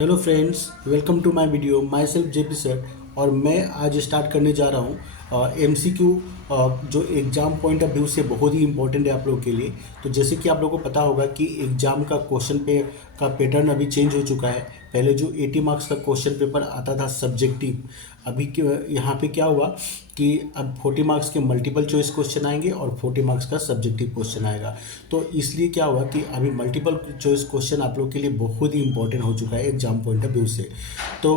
Hello friends, welcome to my video. My self JP sir. और मैं आज start करने जा रहा हूँ एमसीक्यू, जो एग्ज़ाम पॉइंट ऑफ व्यू से बहुत ही इंपॉर्टेंट है आप लोगों के लिए। तो जैसे कि आप लोगों को पता होगा कि एग्ज़ाम का क्वेश्चन पे का पैटर्न अभी चेंज हो चुका है। पहले जो 80 मार्क्स का क्वेश्चन पेपर आता था सब्जेक्टिव, अभी यहाँ पे क्या हुआ कि अब 40 मार्क्स के मल्टीपल चॉइस क्वेश्चन आएंगे और 40 मार्क्स का सब्जेक्टिव क्वेश्चन आएगा। तो इसलिए क्या हुआ कि अभी मल्टीपल चॉइस क्वेश्चन आप लोग के लिए बहुत ही इंपॉर्टेंट हो चुका है एग्जाम पॉइंट ऑफ व्यू से। तो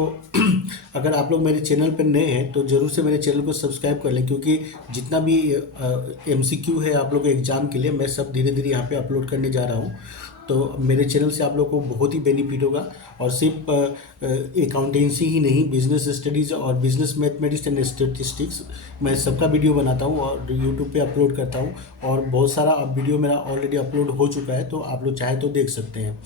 अगर आप लोग मेरे चैनल पर नए हैं तो ज़रूर से मेरे चैनल को सब्सक्राइब कर लें, क्योंकि जितना भी एमसीक्यू है आप लोग के एग्ज़ाम के लिए मैं सब धीरे धीरे यहाँ पे अपलोड करने जा रहा हूँ। तो मेरे चैनल से आप लोगों को बहुत ही बेनिफिट होगा। और सिर्फ अकाउंटेंसी ही नहीं, बिजनेस स्टडीज़ और बिजनेस मैथमेटिक्स एंड स्टेटिस्टिक्स मैं सबका वीडियो बनाता हूँ और यूट्यूब पे अपलोड करता हूँ। और बहुत सारा अब वीडियो मेरा ऑलरेडी अपलोड हो चुका है, तो आप लोग चाहे तो देख सकते हैं।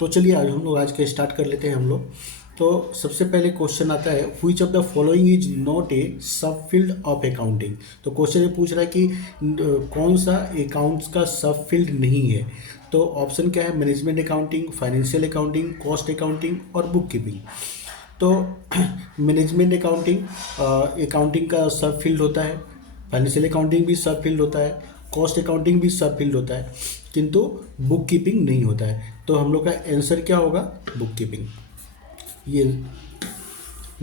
तो चलिए आज हम लोग आज के स्टार्ट कर लेते हैं हम लोग। तो सबसे पहले क्वेश्चन आता है, which of the following is not a सब फील्ड ऑफ अकाउंटिंग। तो क्वेश्चन ये पूछ रहा है कि कौन सा अकाउंट्स का सब फील्ड नहीं है। तो ऑप्शन क्या है, management accounting, financial accounting, cost accounting और बुक कीपिंग। तो मैनेजमेंट अकाउंटिंग अकाउंटिंग का सब फील्ड होता है, फाइनेंशियल अकाउंटिंग भी सब फील्ड होता है, कॉस्ट अकाउंटिंग भी सब फील्ड होता है, किंतु बुक कीपिंग नहीं होता है। तो हम लोग का आंसर क्या होगा, बुक कीपिंग। ये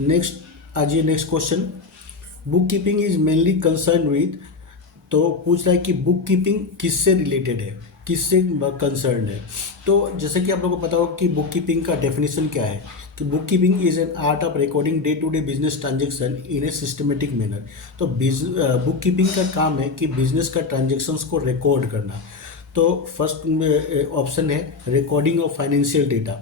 नेक्स्ट, आज ये next question, book keeping is mainly concern with. तो पूछ रहा है कि बुक कीपिंग किससे रिलेटेड है, किससे कंसर्न है। तो जैसे कि आप लोगों को पता होगा कि बुक कीपिंग का डेफिनेशन क्या है, कि book keeping is an art of recording day to day business transaction in a systematic manner. तो बुक कीपिंग का काम है कि बिजनेस का ट्रांजेक्शन्स को रिकॉर्ड करना। तो फर्स्ट ऑप्शन है रिकॉर्डिंग ऑफ फाइनेंशियल डेटा,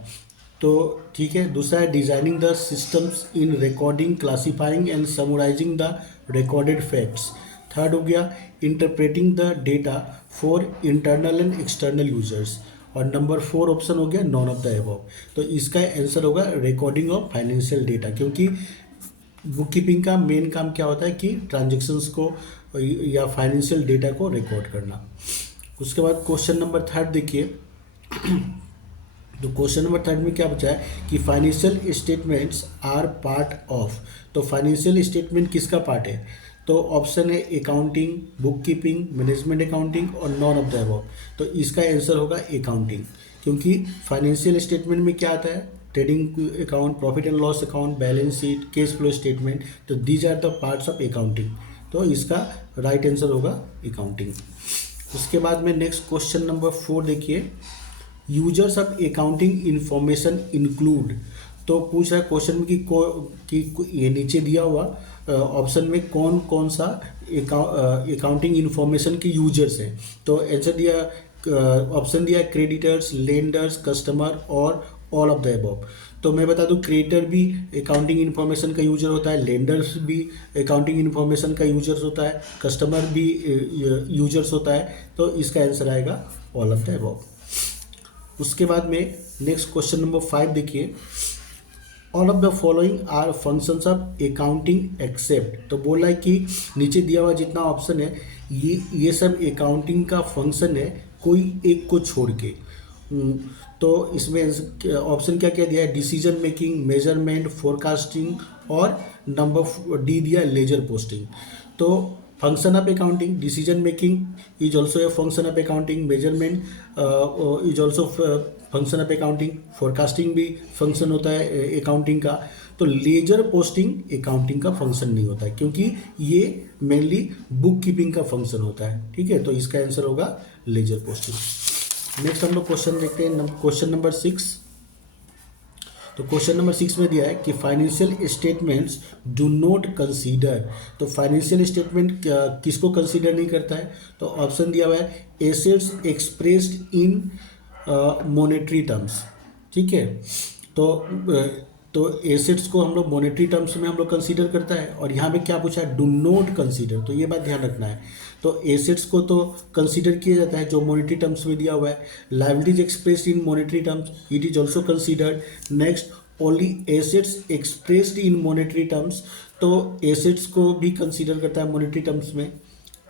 तो ठीक है। दूसरा है designing the systems in recording, classifying and summarising the recorded facts. Third हो गया interpreting the data for internal and external users. और नंबर 4 ऑप्शन हो गया नॉन ऑफ द अबव। तो इसका आंसर होगा रिकॉर्डिंग ऑफ फाइनेंशियल डेटा, क्योंकि book keeping का मेन काम क्या होता है कि ट्रांजेक्शन्स को या फाइनेंशियल डेटा को रिकॉर्ड करना। उसके बाद क्वेश्चन नंबर 3 देखिए। तो क्वेश्चन नंबर 3 में क्या बचा है कि financial statements are part of. तो फाइनेंशियल स्टेटमेंट किसका पार्ट है। तो ऑप्शन है accounting, bookkeeping, management accounting और नॉन ऑफ द अबव। तो इसका आंसर होगा अकाउंटिंग, क्योंकि फाइनेंशियल स्टेटमेंट में क्या आता है, trading account, profit and loss account, balance sheet, cash flow statement. तो these are the parts of accounting. तो इसका राइट आंसर होगा अकाउंटिंग। उसके बाद में नेक्स्ट क्वेश्चन नंबर 4 देखिए, users of accounting information include. तो पूछ रहा है क्वेश्चन में कि ये नीचे दिया हुआ ऑप्शन में कौन कौन सा अकाउंटिंग इंफॉर्मेशन के यूजर्स हैं। तो आंसर दिया, ऑप्शन दिया क्रेडिटर्स, लेंडर्स, कस्टमर और ऑल ऑफ द अबव। तो मैं बता दूं क्रेडिटर भी अकाउंटिंग इन्फॉर्मेशन का यूजर होता है, लेंडर्स भी अकाउंटिंग इन्फॉर्मेशन का यूजर्स होता है, कस्टमर भी यूजर्स होता है। तो इसका आंसर आएगा ऑल ऑफ द अबव। उसके बाद में नेक्स्ट क्वेश्चन नंबर 5 देखिए, all of the following are functions of accounting except. तो बोला है कि नीचे दिया हुआ जितना ऑप्शन है ये सब अकाउंटिंग का फंक्शन है, कोई एक को छोड़ के। तो इसमें ऑप्शन क्या क्या दिया है, डिसीजन मेकिंग, मेजरमेंट, फोरकास्टिंग और नंबर डी दिया लेजर पोस्टिंग। तो function of accounting, decision making is also a function of accounting, measurement is also function of accounting, forecasting भी फंक्शन होता है अकाउंटिंग का। तो लेजर पोस्टिंग अकाउंटिंग का function नहीं होता है, क्योंकि ये मेनली बुक कीपिंग का फंक्शन होता है। ठीक है, तो इसका आंसर होगा लेजर पोस्टिंग। नेक्स्ट हम लोग क्वेश्चन देखते हैं, क्वेश्चन नंबर 6। तो क्वेश्चन नंबर 6 में दिया है कि financial statements do not consider. तो फाइनेंशियल स्टेटमेंट किसको कंसीडर नहीं करता है। तो ऑप्शन दिया हुआ है assets expressed in monetary terms. ठीक है, तो एसेट्स को हम लोग मॉनेटरी टर्म्स में हम लोग कंसीडर करता है, और यहाँ पे क्या पूछा है, डू नॉट कंसीडर। तो ये बात ध्यान रखना है। तो एसेट्स को तो कंसीडर किया जाता है जो मॉनेटरी टर्म्स में दिया हुआ है। Liabilities expressed in monetary terms, it is also considered. Next, only assets expressed in monetary terms. तो एसेट्स को भी कंसीडर करता है मॉनेटरी टर्म्स में।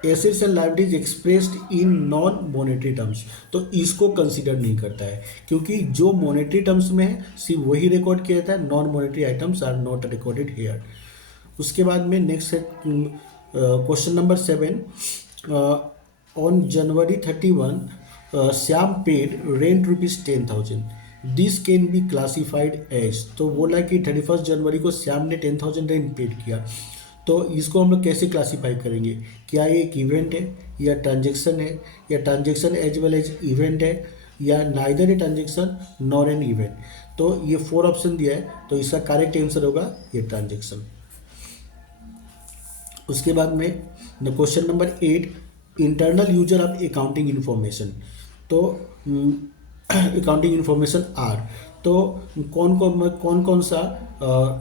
Assets and liabilities expressed in non monetary terms, तो इसको कंसीडर नहीं करता है, क्योंकि जो मॉनेटरी टर्म्स में है सिर्फ वही रिकॉर्ड किया जाता है, non monetary items are not recorded here. उसके बाद में नेक्स्ट है question number 7। On January 31 Shyam paid rent ₹10,000, this can be classified as, तो बोला कि 31 जनवरी को श्याम ने 10,000 रेंट पेड किया, तो इसको हम लोग कैसे क्लासीफाई करेंगे? क्या ये एक इवेंट है या ट्रांजेक्शन है, या transaction as well as event है, या neither a transaction nor an event? तो ये 4 ऑप्शन दिया है, तो इसका करेक्ट आंसर होगा ये ट्रांजेक्शन। उसके बाद में question number 8, internal user of accounting information, तो अकाउंटिंग इन्फॉर्मेशन आर, तो कौन कौन सा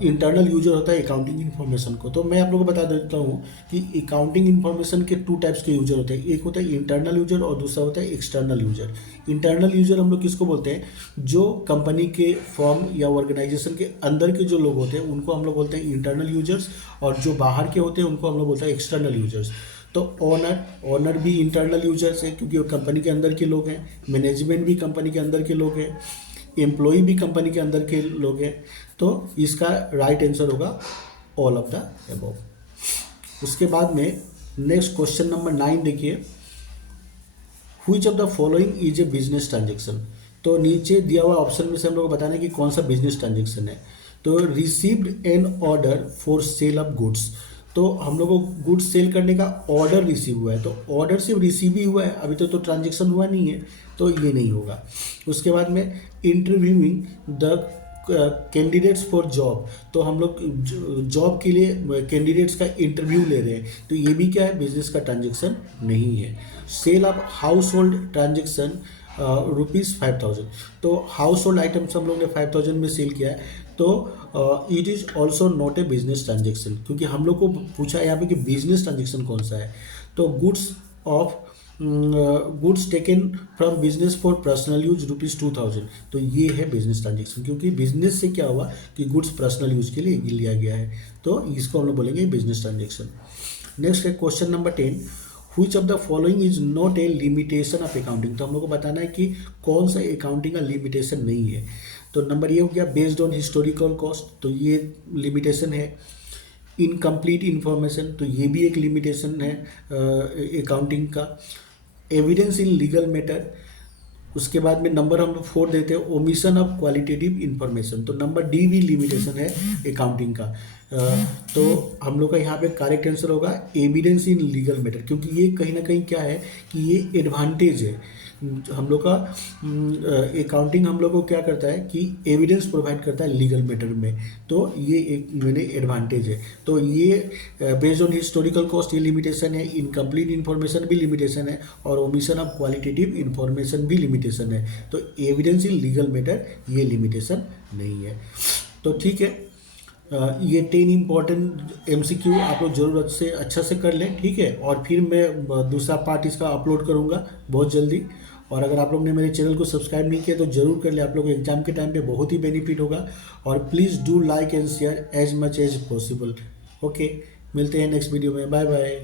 इंटरनल यूजर होता है अकाउंटिंग इन्फॉर्मेशन को? तो मैं आप लोगों को बता देता हूँ कि अकाउंटिंग इन्फॉर्मेशन के 2 टाइप्स के यूजर होते हैं, एक होता है इंटरनल यूजर और दूसरा होता है एक्सटर्नल यूजर। इंटरनल यूजर हम लोग किसको बोलते हैं? जो कंपनी के फर्म या ऑर्गेनाइजेशन के अंदर के जो लोग होते हैं उनको हम लोग बोलते हैं इंटरनल यूजर्स, और जो बाहर के होते हैं उनको हम लोग बोलते हैं एक्सटर्नल यूजर्स। तो ओनर भी इंटरनल यूजर्स है, क्योंकि वो कंपनी के अंदर के लोग हैं, मैनेजमेंट भी कंपनी के अंदर के लोग हैं, एम्प्लॉय भी कंपनी के अंदर के लोग हैं, तो इसका राइट आंसर होगा ऑल ऑफ द अबव। उसके बाद में नेक्स्ट क्वेश्चन नंबर 9 देखिए, which of the following is a business transaction, तो नीचे दिया हुआ ऑप्शन में से हम लोग को बताना है कि कौन सा बिजनेस ट्रांजेक्शन है। तो received an order for sale of goods, तो हम लोग को गुड्स सेल करने का ऑर्डर रिसीव हुआ है, तो ऑर्डर सिर्फ रिसीव ही हुआ है, अभी तो ट्रांजेक्शन हुआ नहीं है, तो ये नहीं होगा। उसके बाद में interviewing the candidates for job, तो हम लोग जॉब के लिए कैंडिडेट्स का इंटरव्यू ले रहे हैं, तो ये भी क्या है? बिजनेस का ट्रांजेक्शन नहीं है। Sale of household transaction ₹5,000, तो हाउस होल्ड आइटम्स हम लोग ने 5,000 में सेल किया है, तो it is also not a business transaction, क्योंकि हम लोग को पूछा है यहाँ पे कि बिजनेस ट्रांजेक्शन कौन सा है। तो goods taken from business for personal use ₹2,000, तो ये है बिजनेस ट्रांजेक्शन, क्योंकि बिजनेस से क्या हुआ कि गुड्स पर्सनल यूज के लिए लिया गया है, तो इसको हम लोग बोलेंगे बिजनेस ट्रांजेक्शन। नेक्स्ट है question number 10, which of the following is not a limitation of accounting, तो हम लोग को बताना है कि कौन सा अकाउंटिंग का लिमिटेशन नहीं है। तो नंबर ये हो गया बेस्ड ऑन हिस्टोरिकल कॉस्ट, तो ये लिमिटेशन है। इनकम्प्लीट इन्फॉर्मेशन, तो ये भी एक लिमिटेशन है अकाउंटिंग का। एविडेंस इन लीगल मैटर, उसके बाद में नंबर हम 4 देते हैं, ओमिशन ऑफ क्वालिटेटिव इन्फॉर्मेशन, तो नंबर डी भी लिमिटेशन है अकाउंटिंग का। तो हम लोग का यहाँ पे करेक्ट आंसर होगा एविडेंस इन लीगल मैटर, क्योंकि ये कहीं ना कहीं क्या है कि ये एडवांटेज है हम लोग का। अकाउंटिंग हम लोग को क्या करता है कि एविडेंस प्रोवाइड करता है लीगल मैटर में, तो ये एक मेरे एडवांटेज है। तो ये बेस्ड ऑन हिस्टोरिकल कॉस्ट ये लिमिटेशन है, इनकम्प्लीट इन्फॉर्मेशन भी लिमिटेशन है, और ओमिशन ऑफ क्वालिटेटिव इन्फॉर्मेशन भी लिमिटेशन है। तो एविडेंस इन लीगल मैटर ये लिमिटेशन नहीं है। तो ठीक है, ये 10 इम्पॉर्टेंट MCQ आप लोग ज़रूरत से अच्छा से कर लें, ठीक है। और फिर मैं दूसरा पार्ट इसका अपलोड करूँगा बहुत जल्दी। और अगर आप लोग ने मेरे चैनल को सब्सक्राइब नहीं किया तो ज़रूर कर ले, आप लोग को एग्जाम के टाइम पे बहुत ही बेनिफिट होगा। और please do like and share as much as possible. Okay, मिलते हैं नेक्स्ट वीडियो में, बाय बाय।